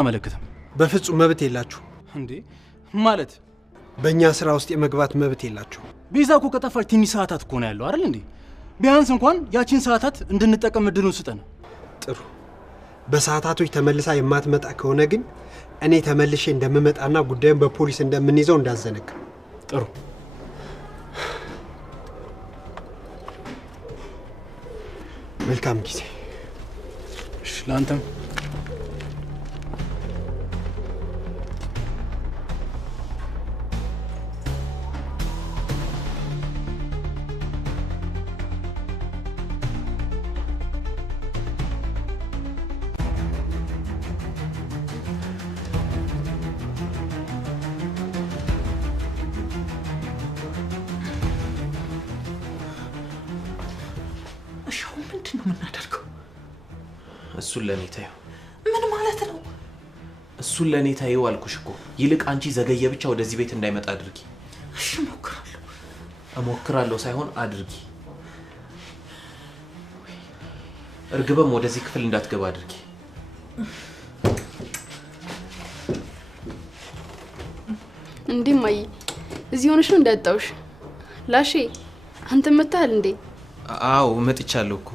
አመለከተም በፍጹም መብት የላችሁ እንዴ ማለት በእኛ ስራ ውስጥ የመግባት መብት የላችሁ ቤዛ እኮ ከጠፋች ትንሽ ሰዓታት እኮ ነው ያለው አይደል እንዴ ቢያንስ እንኳን ያቺን ሰዓታት እንድንጠቀም እድሉን ስጠን ጥሩ በሰዓታቶች ተመልሳ የማትመጣ ከሆነ ግን እኔ ተመልሼ እንደምመጣና ጉዳዩን በፖሊስ እንደምንይዘው እንዳዘነጋ ጥሩ መልካም ጊዜ እሺ ላንተም እሱን ለኔ ታዩ ምን ማለት ነው እሱን ለኔ ታዩ አልኩሽ እኮ ይልቅ አንቺ ዘገየ ብቻ ወደዚህ ቤት እንዳይመጣ አድርጊ እሺ እሞክራለሁ ሳይሆን አድርጊ እርግበም ወደዚህ ክፍል እንዳትገባ አድርጊ እንዴማይ እዚህ ሆነሽ ነው እንዳጣውሽ ላሺ አንተ መጣል እንዴ አው መጥቻለሁ እኮ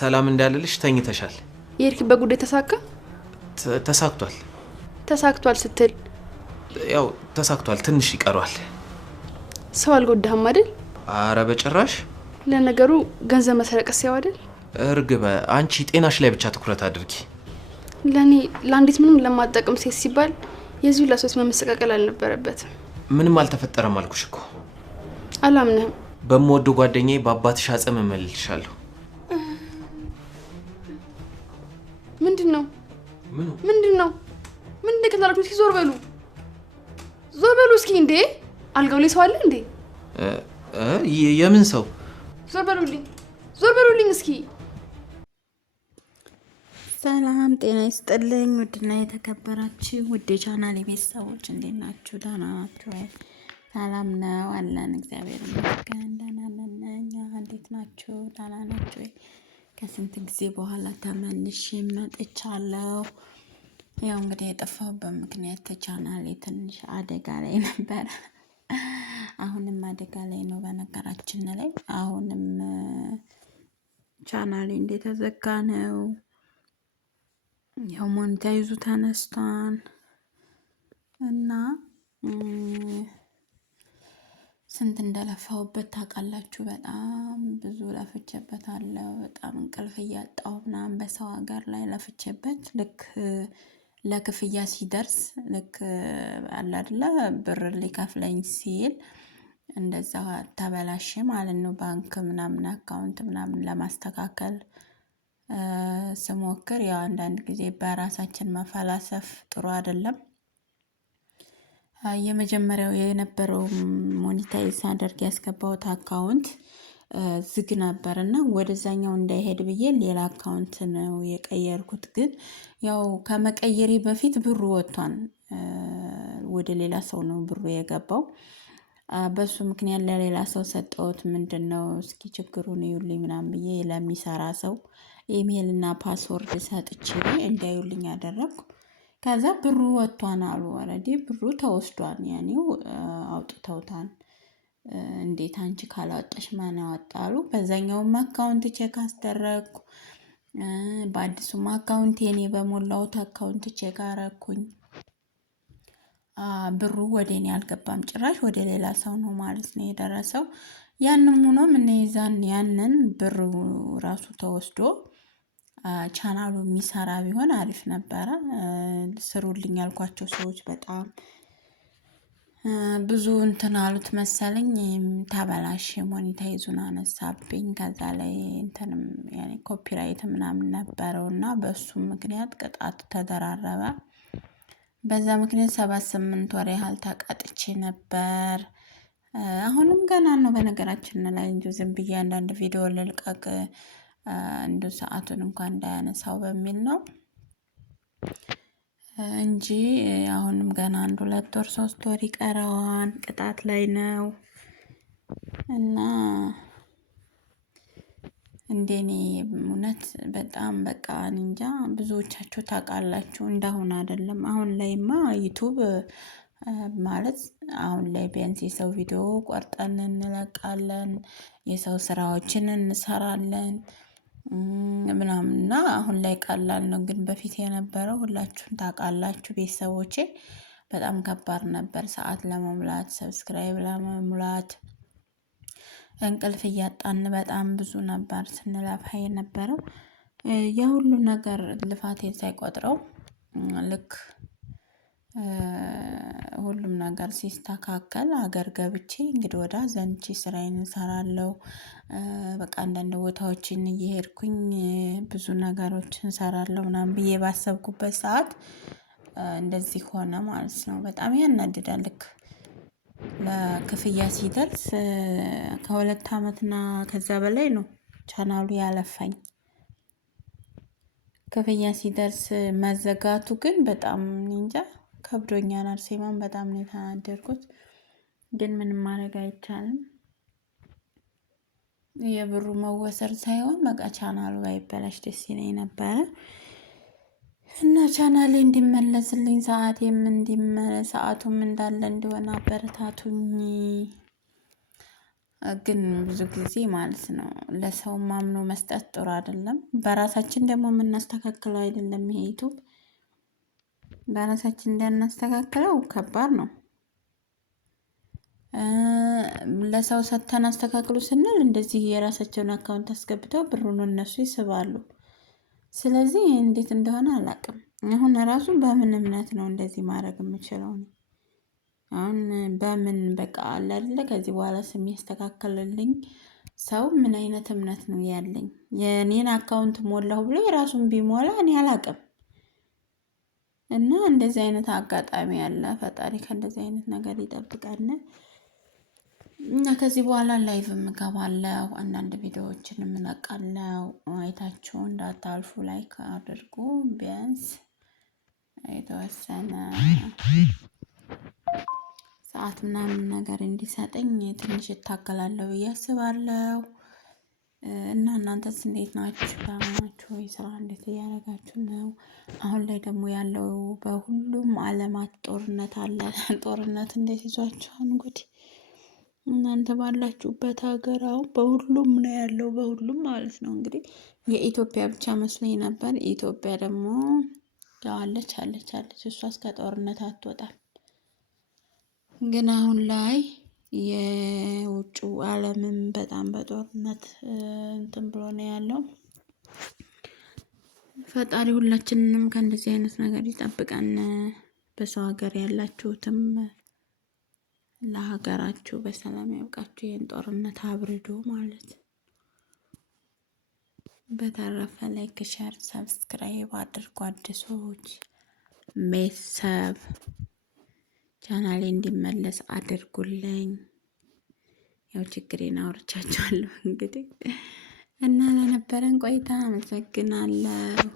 ሰላም እንዳለልሽ ተኝተሻል የርክበት ጉዳይ ተሳክቷል ስትል ያው ተሳክቷል ትንሽ ይቀራል ሰው አልጎዳህም አይደል አረ በጭራሽ ለነገሩ ገንዘብ መስረቅስ ያው አይደል እርግበ አንቺ ጤናሽ ላይ ብቻ ትኩረት አድርጊ ለኔ ለአንዲት ምንም ለማጠቅም ሴት ሲባል የዚህ ለሶስት መመሰቃቀል አልነበረበትም ምንም አልተፈጠረም አልኩሽ እኮ አላምነህም በመወደው ጓደኛዬ በአባትሽ አጸም እመልልሻለሁ ምንድነው ምን እንደከላችሁ እስኪ ዞር በሉ እስኪ እንዴ አልጋው ላይ ሰው አለ እንዴ የምን ሰው ዞር በሉልኝ እስኪ ሰላም ጤና ይስጥልኝ ውድና የተከበራችሁ ውድ ቻናል ቤተሰቦች እንዴት ናችሁ ደህና ናችሁ ሰላም ነው አለን እግዚአብሔር ይመስገን ደህና ነን እንዴት ናችሁ ደህና ናችሁ ከስንት ጊዜ በኋላ ተመልሼ መጥቻለሁ ያው እንግዲህ የጠፋሁበት ምክንያት ቻናሌ ትንሽ አደጋ ላይ ነበር አሁንም አደጋ ላይ ነው በነገራችን ላይ አሁንም ቻናሌ እንደተዘጋ ነው ያው ሞኔታይዙ ተነስቷል እና ስንት እንደለፋውበት ታውቃላችሁ በጣም ብዙ ለፍቼበታለሁ በጣም እንቅልፍ እያጣሁ ምናምን በሰው ሀገር ላይ ለፍቼበት ልክ ለክፍያ ሲደርስ ልክ አለ አይደለ ብር ሊከፍለኝ ሲል እንደዛ ተበላሽ ማለት ነው ባንክ ምናምን አካውንት ምናምን ለማስተካከል ስሞክር ያው አንዳንድ ጊዜ በራሳችን መፈላሰፍ ጥሩ አይደለም የመጀመሪያው የነበረው ሞኔታይዝ አድርጌ ያስገባሁት አካውንት ዝግ ነበርና ወደዛኛው እንዳይሄድ ብዬ ሌላ አካውንት ነው የቀየርኩት ግን ያው ከመቀየሪ በፊት ብሩ ወጥቷል ወደ ሌላ ሰው ነው ብሩ የገባው በሱ ምክንያት ለሌላ ሰው ሰጠሁት ምንድነው እስኪ ችግሩን ይዩልኝ ምናምን ብዬ ለሚሰራ ሰው ኢሜል እና ፓስወርድ ሰጥቼ እንዳይዩልኝ አደረኩ ከዛ ብሩ ወጥቷል አሉ ኦሬዲ ብሩ ተወስዷል ያኔው አውጥተውታል እንዴት አንቺ ካላወጣሽ ማን ያወጣሉ በዛኛው አካውንት ቼክ አስደረኩ በአዲሱም አካውንት የኔ በሞላውት አካውንት ቼክ አረኩኝ ብሩ ወደኔ አልገባም ጭራሽ ወደ ሌላ ሰው ነው ማለት ነው የደረሰው ያንንም ሆኖ ምን ይዛን ያንን ብሩ ራሱ ተወስዶ ቻናሉ የሚሰራ ቢሆን አሪፍ ነበር ስሩልኝ ያልኳቸው ሰዎች በጣም ብዙ እንትን አሉት መሰለኝ ተበላሽ ሞኔታይዙን አነሳብኝ ከዛ ላይ እንትንም ያኔ ኮፒራይት ምናምን ነበርውና በሱ ምክንያት ቅጣት ተደራረበ በዛ ምክንያት 7-8 ወር ያህል ተቀጥቼ ነበር አሁንም ገና ነው በነገራችን ላይ እንጂ ዝም ብዬ አንዳንድ ቪዲዮ ልልቀቅ እንደ ሰዓቱን እንኳን እንዳያነሳው በሚል ነው እንጂ አሁንም ገና 1-2 ወር 3 ወር ይቀራዋል ቅጣት ላይ ነው እና እንደኔ እውነት በጣም በቃ እንጃ ብዙዎቻችሁ ታውቃላችሁ። እንዳሁን አይደለም። አሁን ላይማ ዩቱብ ማለት አሁን ላይ ቢያንስ የሰው ቪዲዮ ቆርጠን እንለቃለን፣ የሰው ስራዎችን እንሰራለን ምናምን እና አሁን ላይ ቀላል ነው። ግን በፊት የነበረው ሁላችሁም ታውቃላችሁ ቤተሰቦቼ፣ በጣም ከባድ ነበር። ሰዓት ለመሙላት ሰብስክራይብ ለመሙላት እንቅልፍ እያጣን በጣም ብዙ ነበር ስንለፋ የነበረው። ያ ሁሉ ነገር ልፋቴን ሳይቆጥረው ልክ ሁሉም ነገር ሲስተካከል ሀገር ገብቼ እንግዲህ ወደ ዘንቺ ስራዬን እሰራለሁ። በቃ አንዳንድ ቦታዎችን እየሄድኩኝ ብዙ ነገሮችን እሰራለሁ ምናምን ብዬ ባሰብኩበት ሰዓት እንደዚህ ሆነ ማለት ነው። በጣም ያናድዳል። ልክ ለክፍያ ሲደርስ ከ2 አመትና ከዛ በላይ ነው ቻናሉ ያለፋኝ። ክፍያ ሲደርስ መዘጋቱ ግን በጣም እንጃ ከብዶኛል። አርሴማን በጣም ነው የተናደድኩት። ግን ምንም ማድረግ አይቻልም። የብሩ መወሰድ ሳይሆን በቃ ቻናሉ ባይበላሽ ደስ ይለኝ ነበረ እና ቻናሌ እንዲመለስልኝ ሰዓቱም እንዳለ እንዲሆን አበረታቱኝ። ግን ብዙ ጊዜ ማለት ነው ለሰው ማምኖ መስጠት ጥሩ አይደለም። በራሳችን ደግሞ የምናስተካክለው አይደለም። ይሄ ዩቱብ በራሳችን እንዳናስተካክለው ከባድ ነው። ለሰው ሰተን አስተካክሉ ስንል እንደዚህ የራሳቸውን አካውንት አስገብተው ብሩን እነሱ ይስባሉ። ስለዚህ እንዴት እንደሆነ አላውቅም። አሁን ራሱ በምን እምነት ነው እንደዚህ ማድረግ የምችለው? አሁን በምን በቃ አለ አይደለ ከዚህ በኋላ ስም ያስተካክልልኝ ሰው ምን አይነት እምነት ነው ያለኝ? የኔን አካውንት ሞላሁ ብሎ የራሱን ቢሞላ እኔ አላውቅም። እና እንደዚህ አይነት አጋጣሚ አለ። ፈጣሪ ከእንደዚህ አይነት ነገር ይጠብቀን። እና ከዚህ በኋላ ላይቭ እገባለሁ፣ አንዳንድ ቪዲዮዎችን እለቃለሁ። አይታችሁ እንዳታልፉ ላይክ አድርጉ። ቢያንስ የተወሰነ ሰዓት ምናምን ነገር እንዲሰጠኝ ትንሽ እታገላለሁ ብዬ አስባለሁ። እና እናንተስ እንዴት ናችሁ? ደህና ናችሁ ወይ? ስራ እንዴት እያደረጋችሁ ነው? አሁን ላይ ደግሞ ያለው በሁሉም ዓለማት ጦርነት አለ። ጦርነት እንዴት ይዟችኋል? እንግዲህ እናንተ ባላችሁበት ሀገር አሁን በሁሉም ነው ያለው፣ በሁሉም ማለት ነው። እንግዲህ የኢትዮጵያ ብቻ መስሎኝ ነበር። ኢትዮጵያ ደግሞ ያው አለች። እሷ እስከ ጦርነት አትወጣም። ግን አሁን ላይ የውጩ ዓለምም በጣም በጦርነት እንትን ብሎ ነው ያለው። ፈጣሪ ሁላችንንም ከእንደዚህ አይነት ነገር ይጠብቀን። በሰው ሀገር ያላችሁትም ለሀገራችሁ በሰላም ያውቃችሁ። ይህን ጦርነት አብርዶ ማለት። በተረፈ ላይክ፣ ሸር፣ ሰብስክራይብ አድርጉ። አዲሶች ቤተሰብ ቻናሌ እንዲመለስ አድርጉልኝ። ያው ችግሬን አውርቻችኋለሁ እንግዲህ እና ለነበረን ቆይታ አመሰግናለሁ።